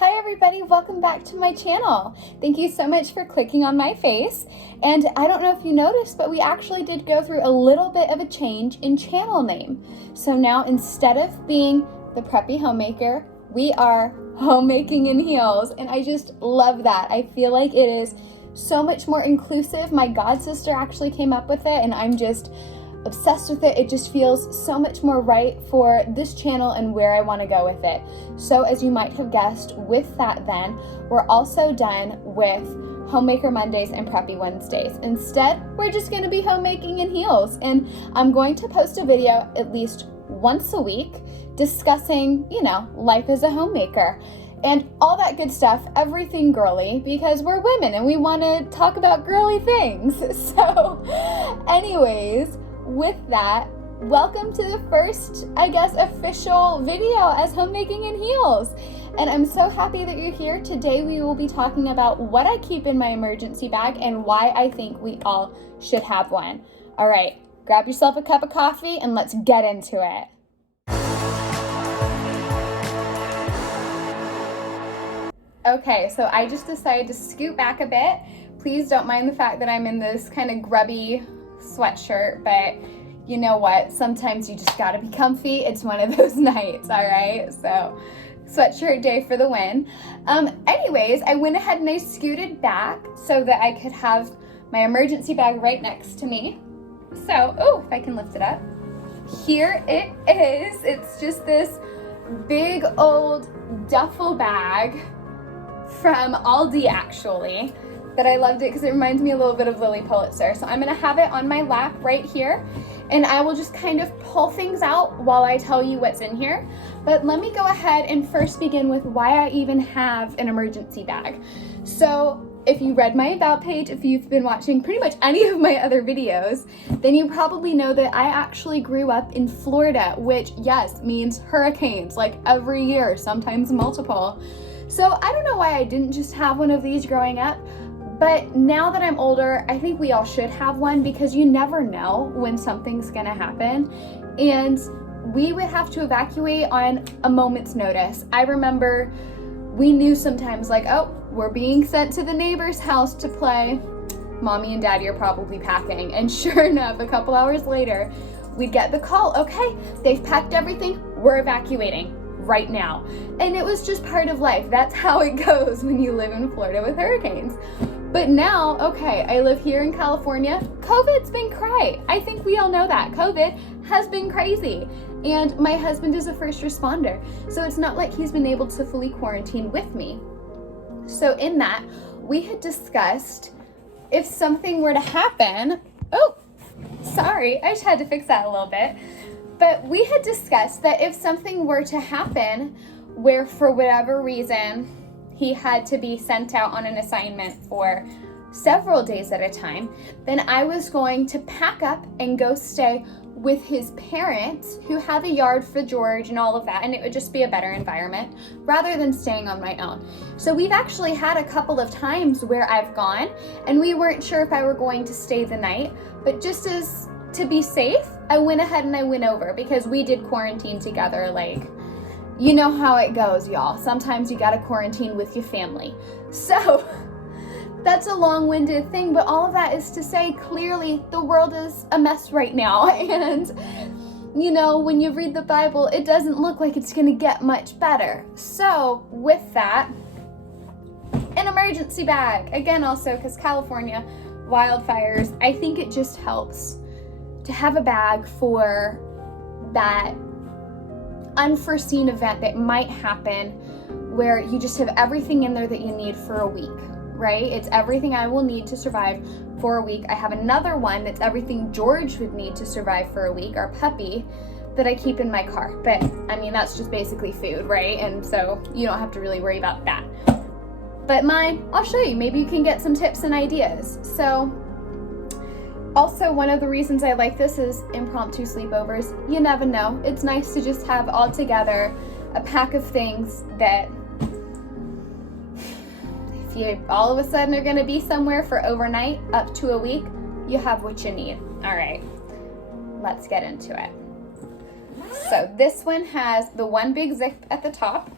Hi everybody, welcome back to my channel. Thank you so much for clicking on my face. And I don't know if you noticed, but we actually did go through a little bit of a change in channel name. So now instead of being the Preppy Homemaker, we are Homemaking in Heels. And I just love that. I feel like it is so much more inclusive. My god sister actually came up with it and I'm just obsessed with it. It just feels so much more right for this channel and where I want to go with it. So as you might have guessed, with that then, we're also done with Homemaker Mondays and Preppy Wednesdays. Instead, we're just going to be homemaking in heels. And I'm going to post a video at least once a week discussing, life as a homemaker and all that good stuff, everything girly, because we're women and we want to talk about girly things. So anyways, with that, welcome to the first, official video as Homemaking in Heels. And I'm so happy that you're here. Today we will be talking about what I keep in my emergency bag and why I think we all should have one. All right, grab yourself a cup of coffee and let's get into it. Okay, so I just decided to scoot back a bit. Please don't mind the fact that I'm in this kind of grubby sweatshirt, but you know what? Sometimes you just gotta be comfy. It's one of those nights, all right? So sweatshirt day for the win. Anyways, I went ahead and I scooted back so that I could have my emergency bag right next to me. So, if I can lift it up. Here it is. It's just this big old duffel bag from Aldi actually, that I loved it because it reminds me a little bit of Lily Pulitzer. So I'm gonna have it on my lap right here and I will just kind of pull things out while I tell you what's in here. But let me go ahead and first begin with why I even have an emergency bag. So if you read my about page, if you've been watching pretty much any of my other videos, then you probably know that I actually grew up in Florida, which yes, means hurricanes like every year, sometimes multiple. So I don't know why I didn't just have one of these growing up, but now that I'm older, I think we all should have one because you never know when something's gonna happen. And we would have to evacuate on a moment's notice. I remember we knew sometimes like, oh, we're being sent to the neighbor's house to play. Mommy and Daddy are probably packing. And sure enough, a couple hours later, we'd get the call, okay, they've packed everything, we're evacuating right now. And it was just part of life. That's how it goes when you live in Florida with hurricanes. But now, okay, I live here in California. COVID's been cray. I think we all know that. COVID has been crazy. And my husband is a first responder. So it's not like he's been able to fully quarantine with me. So in that, we had discussed if something were to happen, sorry, I just had to fix that a little bit. But we had discussed that if something were to happen where for whatever reason he had to be sent out on an assignment for several days at a time, then I was going to pack up and go stay with his parents who have a yard for George and all of that, and it would just be a better environment rather than staying on my own. So we've actually had a couple of times where I've gone and we weren't sure if I were going to stay the night, but just as to be safe, I went ahead and I went over because we did quarantine together. Like, you know how it goes, y'all. Sometimes you gotta quarantine with your family. So that's a long-winded thing, but all of that is to say clearly the world is a mess right now. And when you read the Bible, it doesn't look like it's gonna get much better. So with that, an emergency bag. Again, also because California wildfires, I think it just helps to have a bag for that unforeseen event that might happen where you just have everything in there that you need for a week, right? It's everything I will need to survive for a week. I have another one that's everything George would need to survive for a week, our puppy, that I keep in my car. But I mean, that's just basically food, right? And so you don't have to really worry about that. But mine, I'll show you. Maybe you can get some tips and ideas. So also, one of the reasons I like this is impromptu sleepovers. You never know. It's nice to just have all together a pack of things that if you all of a sudden are going to be somewhere for overnight up to a week, you have what you need. All right, let's get into it. So this one has the one big zip at the top.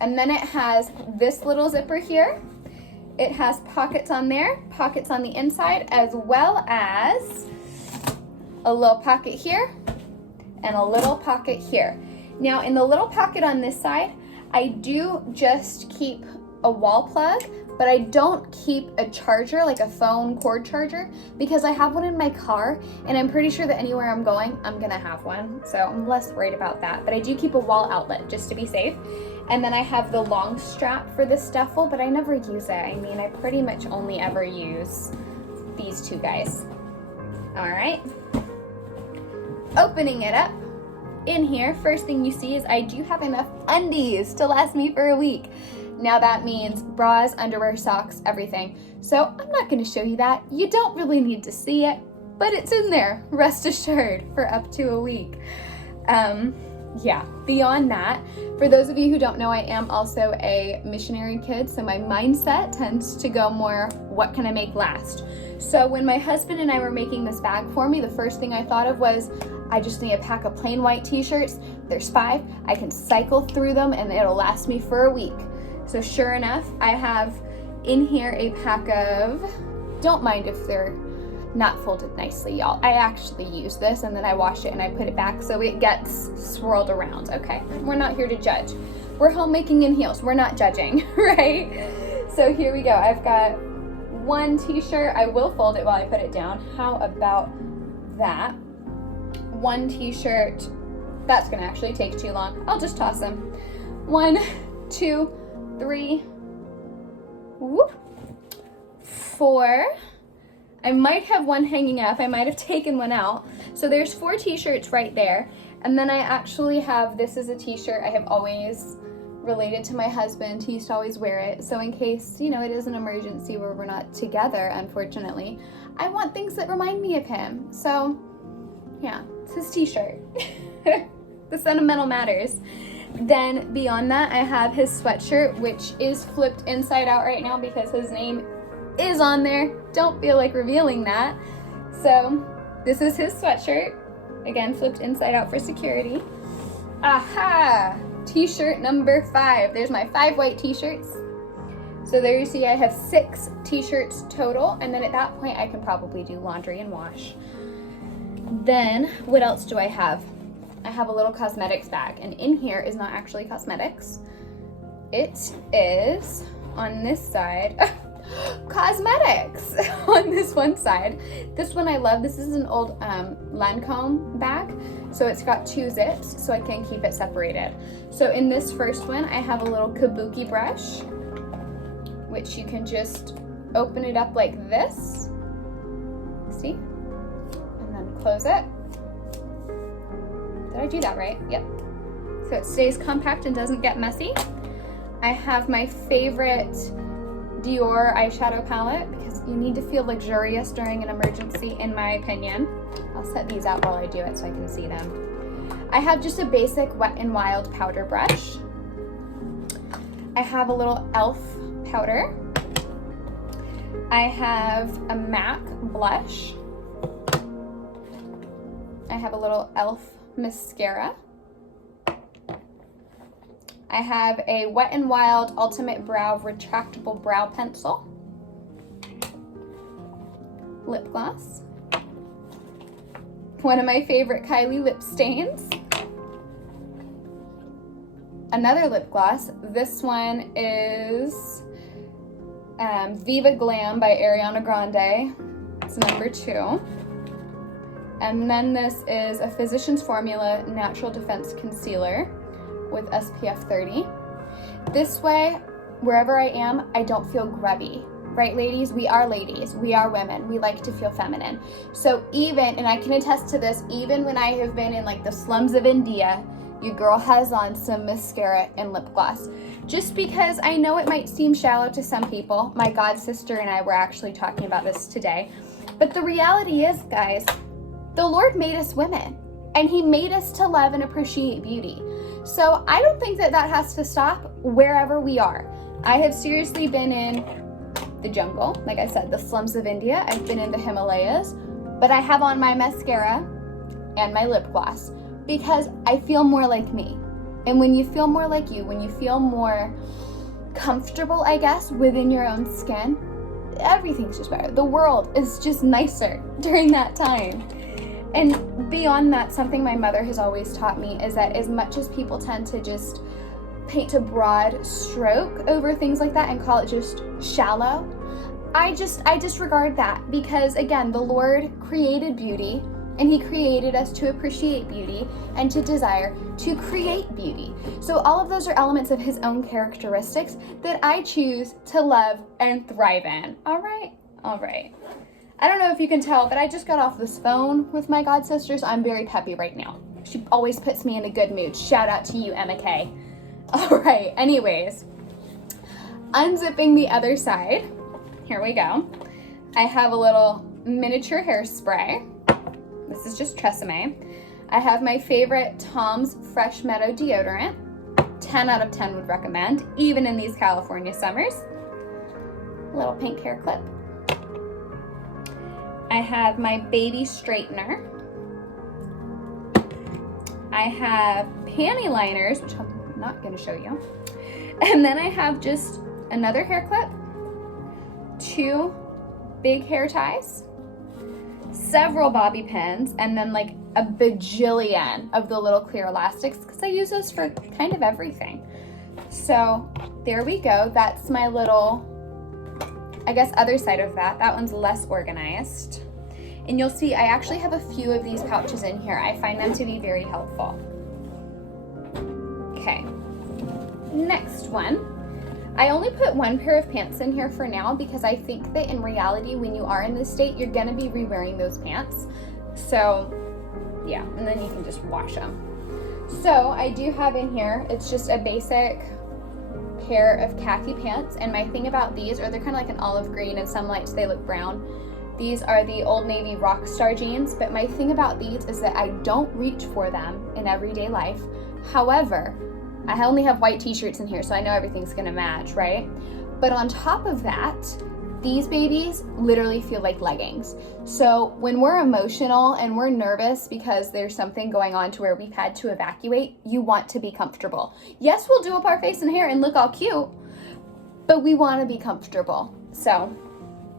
And then it has this little zipper here. It has pockets on there, pockets on the inside, as well as a little pocket here and a little pocket here. Now in the little pocket on this side, I do just keep a wall plug, but I don't keep a charger, like a phone cord charger, because I have one in my car and I'm pretty sure that anywhere I'm going, I'm gonna have one. So I'm less worried about that, but I do keep a wall outlet just to be safe. And then I have the long strap for this duffel, but I never use it. I mean, I pretty much only ever use these two guys. All right. Opening it up, in here, first thing you see is I do have enough undies to last me for a week. Now that means bras, underwear, socks, everything. So I'm not gonna show you that. You don't really need to see it, but it's in there, rest assured, for up to a week. Yeah, beyond that, for those of you who don't know, I am also a missionary kid, so my mindset tends to go more, what can I make last? So when my husband and I were making this bag for me, the first thing I thought of was, I just need a pack of plain white t-shirts. There's 5, I can cycle through them and it'll last me for a week. So sure enough, I have in here a pack of, don't mind if they're not folded nicely, y'all. I actually use this and then I wash it and I put it back so it gets swirled around, okay? We're not here to judge. We're homemaking in heels, we're not judging, right? So here we go, I've got one t-shirt. I will fold it while I put it down. How about that? One t-shirt, that's gonna actually take too long. I'll just toss them. 1, 2, 3, whoop, 4. I might have one hanging up. I might have taken one out. So there's 4 t-shirts right there. And then I actually have, this is a t-shirt I have always related to my husband. He used to always wear it. So in case, you know, it is an emergency where we're not together, unfortunately, I want things that remind me of him. So yeah, it's his t-shirt. The sentimental matters. Then beyond that, I have his sweatshirt, which is flipped inside out right now because his name is on there. Don't feel like revealing that. So this is his sweatshirt. Again, flipped inside out for security. Aha! T-shirt number 5. There's my 5 white t-shirts. So there you see I have 6 t-shirts total, and then at that point I can probably do laundry and wash. Then what else do I have? I have a little cosmetics bag, and in here is not actually cosmetics. It is on this side cosmetics on this one side. This one I love. This is an old Lancome bag, so it's got 2 zips so I can keep it separated. So in this first one I have a little kabuki brush, which you can just open it up like this, see, and then close it. Did I do that right? Yep. So it stays compact and doesn't get messy. I have my favorite Dior eyeshadow palette because you need to feel luxurious during an emergency, in my opinion. I'll set these out while I do it so I can see them. I have just a basic Wet n Wild powder brush. I have a little e.l.f. powder. I have a MAC blush. I have a little e.l.f. mascara. I have a Wet n Wild Ultimate Brow Retractable Brow Pencil. Lip gloss. One of my favorite Kylie lip stains. Another lip gloss. This one is Viva Glam by Ariana Grande. It's number 2. And then this is a Physicians Formula Natural Defense Concealer with SPF 30. This way, wherever I am, I don't feel grubby. Right, ladies? We are women. We like to feel feminine. So even, and I can attest to this, even when I have been in like the slums of India, your girl has on some mascara and lip gloss. Just because I know it might seem shallow to some people. My god sister and I were actually talking about this today. But the reality is, guys, the Lord made us women, and he made us to love and appreciate beauty. So I don't think that that has to stop wherever we are. I have seriously been in the jungle, like I said, the slums of India. I've been in the Himalayas, but I have on my mascara and my lip gloss because I feel more like me. And when you feel more like you, when you feel more comfortable, I guess, within your own skin, everything's just better. The world is just nicer during that time. And beyond that, something my mother has always taught me is that as much as people tend to just paint a broad stroke over things like that and call it just shallow, I disregard that, because again, the Lord created beauty, and he created us to appreciate beauty and to desire to create beauty. So all of those are elements of his own characteristics that I choose to love and thrive in. All right. I don't know if you can tell, but I just got off this phone with my god sister, so I'm very peppy right now. She always puts me in a good mood. Shout out to you, Emma K. All right, anyways, unzipping the other side. Here we go. I have a little miniature hairspray. This is just Tresemme. I have my favorite Tom's Fresh Meadow deodorant. 10 out of 10 would recommend, even in these California summers. A little pink hair clip. I have my baby straightener. I have panty liners, which I'm not going to show you. And then I have just another hair clip, 2 big hair ties, several bobby pins, and then like a bajillion of the little clear elastics, because I use those for kind of everything. So there we go. That's my little, I guess, other side of that. That one's less organized. And you'll see I actually have a few of these pouches in here. I find them to be very helpful. Okay, next one. I only put 1 pair of pants in here for now, because I think that in reality, when you are in this state, you're gonna be re-wearing those pants. So yeah, and then you can just wash them. So I do have in here, it's just a basic pair of khaki pants. And my thing about these are they're kind of like an olive green, and some lights they look brown. These are the Old Navy Rockstar jeans, but my thing about these is that I don't reach for them in everyday life. However, I only have white t-shirts in here, so I know everything's gonna match, right? But on top of that, these babies literally feel like leggings. So when we're emotional and we're nervous because there's something going on to where we've had to evacuate, you want to be comfortable. Yes, we'll do up our face and hair and look all cute, but we wanna be comfortable. So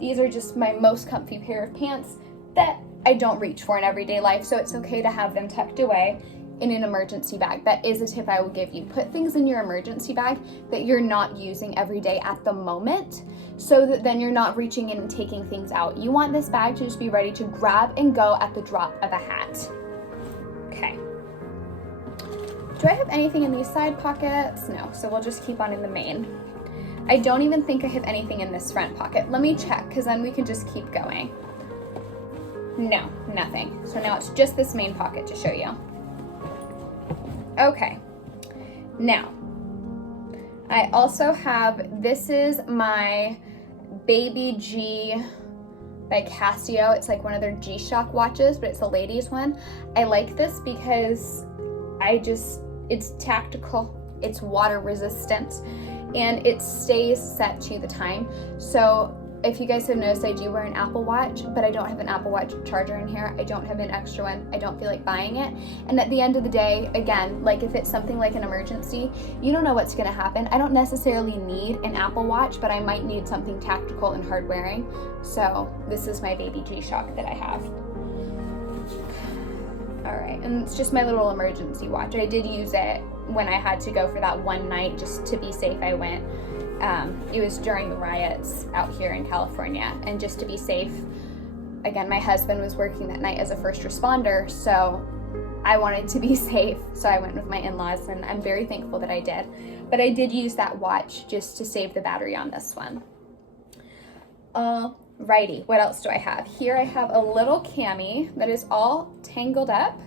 these are just my most comfy pair of pants that I don't reach for in everyday life, so it's okay to have them tucked away in an emergency bag. That is a tip I will give you. Put things in your emergency bag that you're not using every day at the moment, so that then you're not reaching in and taking things out. You want this bag to just be ready to grab and go at the drop of a hat. Okay. Do I have anything in these side pockets? No, so we'll just keep on in the main. I don't even think I have anything in this front pocket. Let me check, because then we can just keep going. No, nothing. So now it's just this main pocket to show you. Okay, now I also have, this is my Baby G by Casio. It's like one of their G-Shock watches, but it's a ladies one. I like this because it's tactical, it's water resistant, and it stays set to the time. So if you guys have noticed, I do wear an Apple Watch, but I don't have an Apple Watch charger in here. I don't have an extra one. I don't feel like buying it. And at the end of the day, again, like if it's something like an emergency, you don't know what's gonna happen. I don't necessarily need an Apple Watch, but I might need something tactical and hard wearing. So this is my Baby G-Shock that I have. All right, and it's just my little emergency watch. I did use it when I had to go for that one night, just to be safe. I went. It was during the riots out here in California, and just to be safe, again, my husband was working that night as a first responder, so I wanted to be safe, so I went with my in-laws, and I'm very thankful that I did. But I did use that watch just to save the battery on this one. Alrighty, what else do I have? Here I have a little cami that is all tangled up.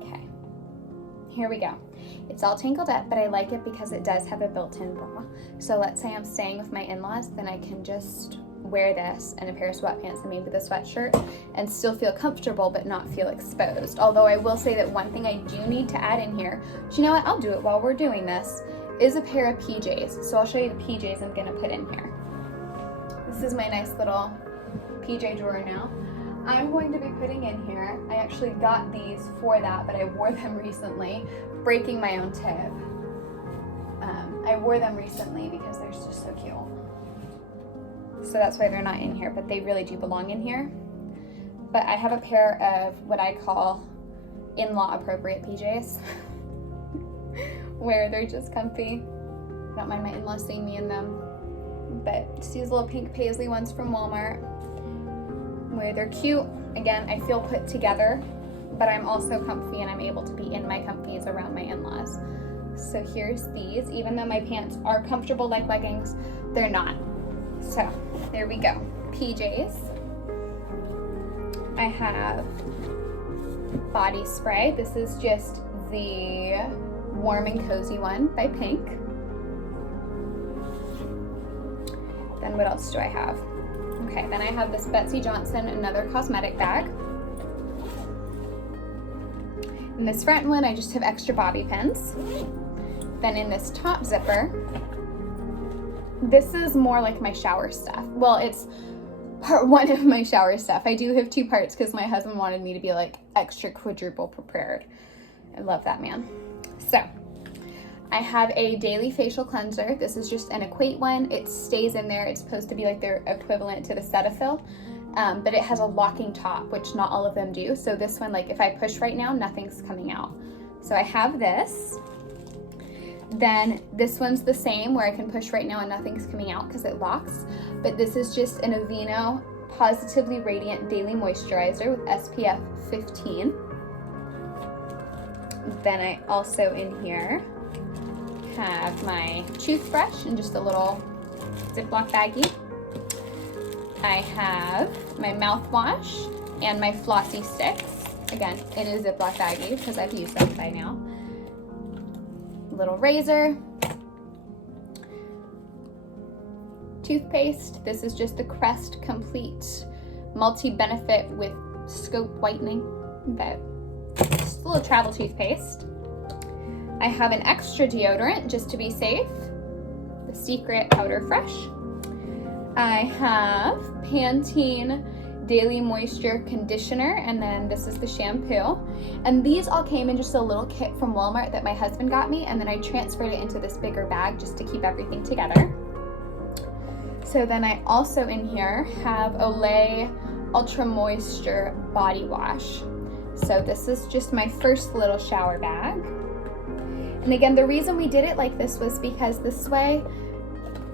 Okay, here we go. It's all tangled up, but I like it because it does have a built-in bra. So let's say I'm staying with my in-laws, then I can just wear this and a pair of sweatpants and maybe the sweatshirt and still feel comfortable but not feel exposed. Although I will say that one thing I do need to add in here, but you know what, I'll do it while we're doing this, is a pair of PJs. So I'll show you the PJs I'm gonna put in here. This is my nice little PJ drawer now. I'm going to be putting in here, I actually got these for that, but I wore them recently, breaking my own tip. I wore them recently because they're just so cute. So that's why they're not in here, but they really do belong in here. But I have a pair of what I call in-law appropriate PJs, where they're just comfy. I don't mind my in-laws seeing me in them. But just these little pink paisley ones from Walmart, where they're cute. Again, I feel put together, but I'm also comfy and I'm able to be in my comfies around my in-laws. So here's these. Even though my pants are comfortable like leggings, they're not. So there we go. PJs. I have body spray. This is just the Warm and Cozy one by Pink. Then what else do I have? Okay, then I have this Betsy Johnson, another cosmetic bag. In this front one, I just have extra bobby pins. Then in this top zipper, this is more like my shower stuff. Well, it's part one of my shower stuff. I do have two parts because my husband wanted me to be like extra quadruple prepared. I love that man. So I have a daily facial cleanser. This is just an Equate one. It stays in there. It's supposed to be like their equivalent to the Cetaphil, but it has a locking top, which not all of them do. So this one, like if I push right now, nothing's coming out. So I have this. Then this one's the same, where I can push right now and nothing's coming out because it locks. But this is just an Aveeno Positively Radiant Daily Moisturizer with SPF 15. Then I also in here have my toothbrush in just a little Ziploc baggie. I have my mouthwash and my flossy sticks, again in a Ziploc baggie because I've used them by now. Little razor, toothpaste. This is just the Crest Complete Multi-Benefit with Scope Whitening, but just a little travel toothpaste. I have an extra deodorant just to be safe, the Secret Powder Fresh. I have Pantene Daily Moisture Conditioner, and then this is the shampoo. And these all came in just a little kit from Walmart that my husband got me, and then I transferred it into this bigger bag just to keep everything together. So then I also in here have Olay Ultra Moisture Body Wash. So this is just my first little shower bag. And again, the reason we did it like this was because this way,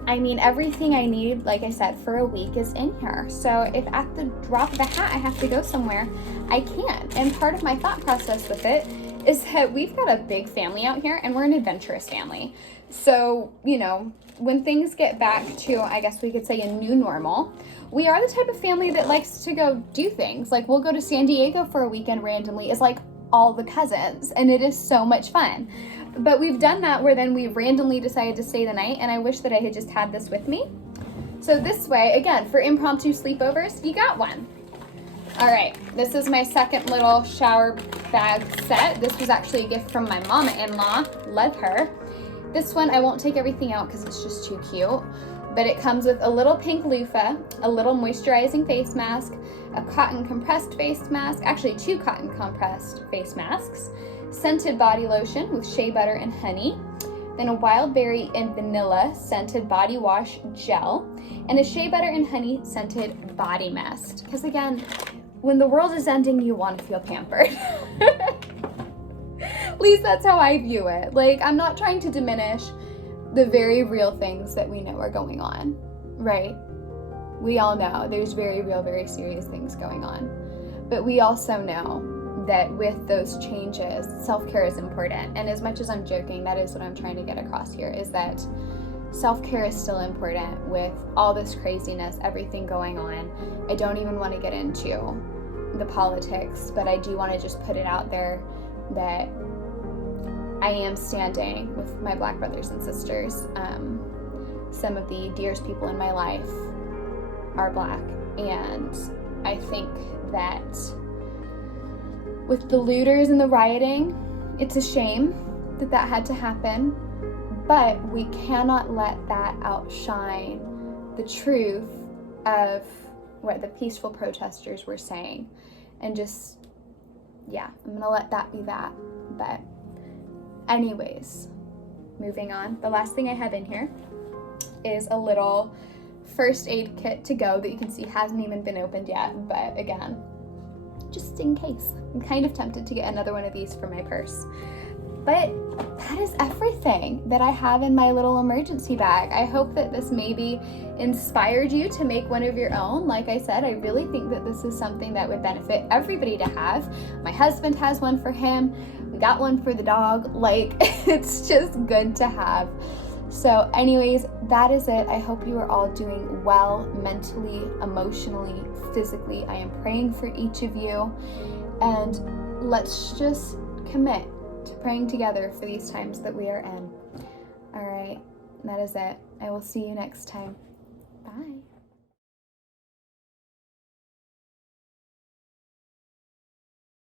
I mean, everything I need, like I said, for a week is in here. So if at the drop of a hat I have to go somewhere, I can. And part of my thought process with it is that we've got a big family out here and we're an adventurous family. So, you know, when things get back to, I guess we could say, a new normal, we are the type of family that likes to go do things. Like we'll go to San Diego for a weekend randomly. It's like all the cousins, and it is so much fun. But we've done that where then we randomly decided to stay the night, and I wish that I had just had this with me. So this way, again, for impromptu sleepovers, you got one. All right, this is my second little shower bag set. This was actually a gift from my mama-in-law, love her. This one, I won't take everything out because it's just too cute, but it comes with a little pink loofah, a little moisturizing face mask, a cotton compressed face mask, actually 2 cotton compressed face masks, scented body lotion with shea butter and honey, then a wild berry and vanilla scented body wash gel, and a shea butter and honey scented body mist. Because again, when the world is ending, you want to feel pampered. At least that's how I view it. Like, I'm not trying to diminish the very real things that we know are going on, right? We all know there's very real, very serious things going on. But we also know that with those changes, self-care is important. And as much as I'm joking, that is what I'm trying to get across here, is that self-care is still important with all this craziness, everything going on. I don't even want to get into the politics, but I do want to just put it out there that I am standing with my Black brothers and sisters. Some of the dearest people in my life are Black, and I think that with the looters and the rioting, it's a shame that that had to happen, but we cannot let that outshine the truth of what the peaceful protesters were saying. And just, yeah, I'm gonna let that be that. But anyways, moving on. The last thing I have in here is a little first aid kit to go that you can see hasn't even been opened yet, but again, just in case. I'm kind of tempted to get another one of these for my purse. But that is everything that I have in my little emergency bag. I hope that this maybe inspired you to make one of your own. Like I said, I really think that this is something that would benefit everybody to have. My husband has one for him. We got one for the dog. Like, it's just good to have. So anyways, that is it. I hope you are all doing well mentally, emotionally, physically. I am praying for each of you. And let's just commit to praying together for these times that we are in. All right, that is it. I will see you next time. Bye.